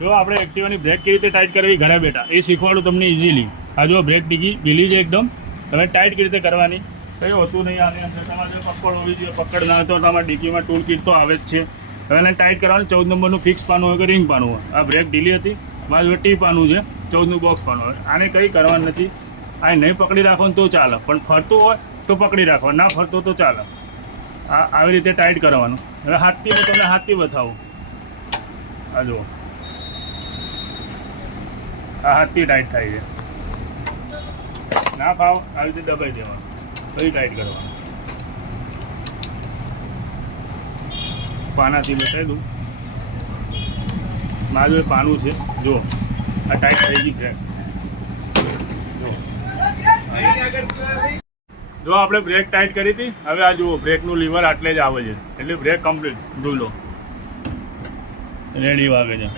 જો આપણે એક્ટિવાની બ્રેક કેવી રીતે ટાઈટ કરવી ઘરે બેઠા, એ શીખવાડું તમને ઇઝીલી આ જો બ્રેક ડીગી ઢીલી છે એકદમ. તમે ટાઈટ કેવી રીતે કરવાની? કંઈ હોતું નહીં, આની અંદર તમારે પકડ હોવી જોઈએ, પકડ ના તો તમારા ડીકીમાં ટૂલ કીટ તો આવે જ છે. હવે એને ટાઈટ કરવાનું, ચૌદ નંબરનું ફિક્સ પાનું હોય કે રિંગ પાનું હોય. આ બ્રેક ઢીલી હતી બાજુ ટી પાનું છે, ચૌદનું બોક્સ પાનું. હોય આને કંઈ કરવાનું નથી. આ નહીં પકડી રાખો તો ચાલે, પણ ફરતું હોય તો પકડી રાખો ના ફરતો તો ચાલે. આ આવી રીતે ટાઈટ કરવાનું. હવે હાથથી હું તમને હાથથી બતાવું. આ જુઓ. આ હાથથી ટાઈટ થાય છે. ના ભાવ આવી રીતે દબાઈ દેવાનું. પછી ટાઈટ કરવાનું. પાનાથી બતાવી દઉં. મારું એ પાનું છે. જુઓ, આ ટાઈટ થઈ ગઈ બ્રેક જો આપણે બ્રેક ટાઈટ કરી હતી. હવે આ જુઓ, બ્રેકનું લીવર આટલે જ આવે છે. એટલે બ્રેક કમ્પ્લીટ. જોઈ લો રેડી વાગે છે.